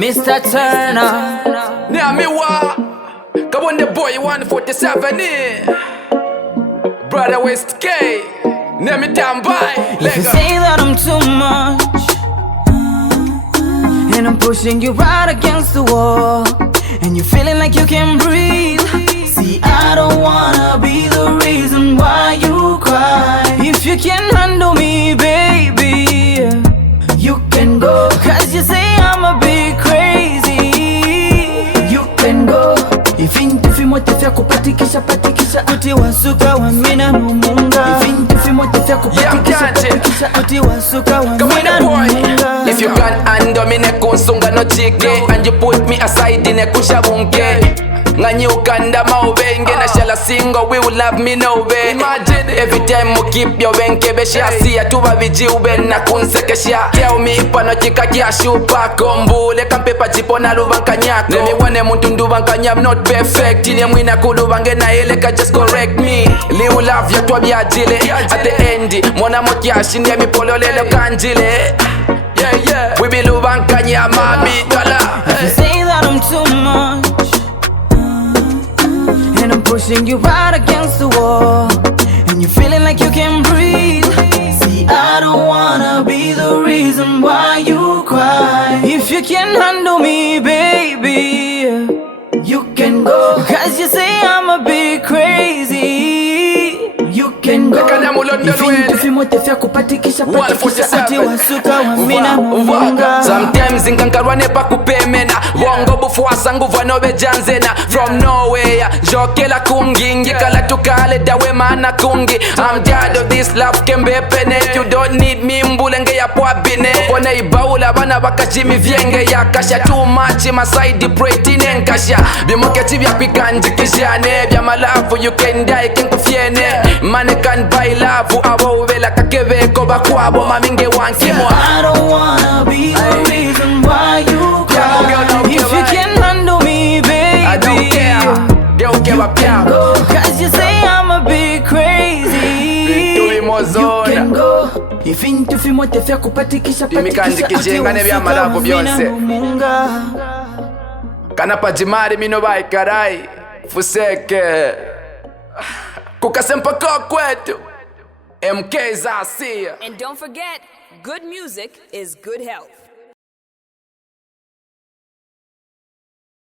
Mr. Turner. Now me wa Kaonde boy 147 Brother West K. Name me down by If you say that I'm too much and I'm pushing you right against the wall, and you're feeling like you can't breathe, see, I don't wanna be the reason why you cry. If you can't handle me, baby, you can go. Cause you say I'm a bit crazy. You can go. Ifinti fimote fya kupatikisha uti wasuka wa mina n'umunga. Ifinti fimote fya kupatikisha uti wasuka wa mina n'umunga. If you can't handle me nekunsunga no chike, and you put me aside nekusha bunke. Ngani ukanda maubenge na shala singo we will love me no way. Imagine every time you keep your wenke besha siya tuba viji ube na kunsekesha. Tell me pano chika kia shupa kombule kampepa jipo na lubanka nyako. Let me wane muntu ndubanka nyam not perfect. Tine mwina kulubange na eleka just correct me. Liu love ya tuwa biajile at the end mwana mokia shinde mi polo lelo kanjile. Yeah yeah we be lubanka nyama mi dola. If you say that I'm too much and I'm pushing you right against the wall, and you're feeling like you can't breathe, see, I don't wanna be the reason why you cry. If you can't handle me, baby, you can go. Cause you say I'm a bit crazy. You can go. Fimote fya kupatikisha ati wasuka wa mina n'umunga. Sometimes inkankarwane pa kupemena wongo bufuasa nguva nobe janzena. From nowhere jokela kungingi kala tukale dawe mana kungi. I'm tired of this love kembe pene. You don't need me mbulenge ya poa bine. Kone ibaula bana bakachimi vyenge ya kasha. Too much ma side protein enkasha. Bimoke chivya pikanji kishane. Vya malafu you can die kenkufiene. Money can't buy love abo uvela kakeve koba kwabo maminge wankimwa. I don't wanna be the reason why you cry. If you can't handle me, baby, I don't care. Don't care about go. Cause you say I'm a bit crazy. You can go. If into fimote fya kupatikisha ati wasuka wa mina n'umunga. Kana pajimari mino bai karai fuseke kukasempa kwa kwetu MK Zasia. And don't forget, good music is good health.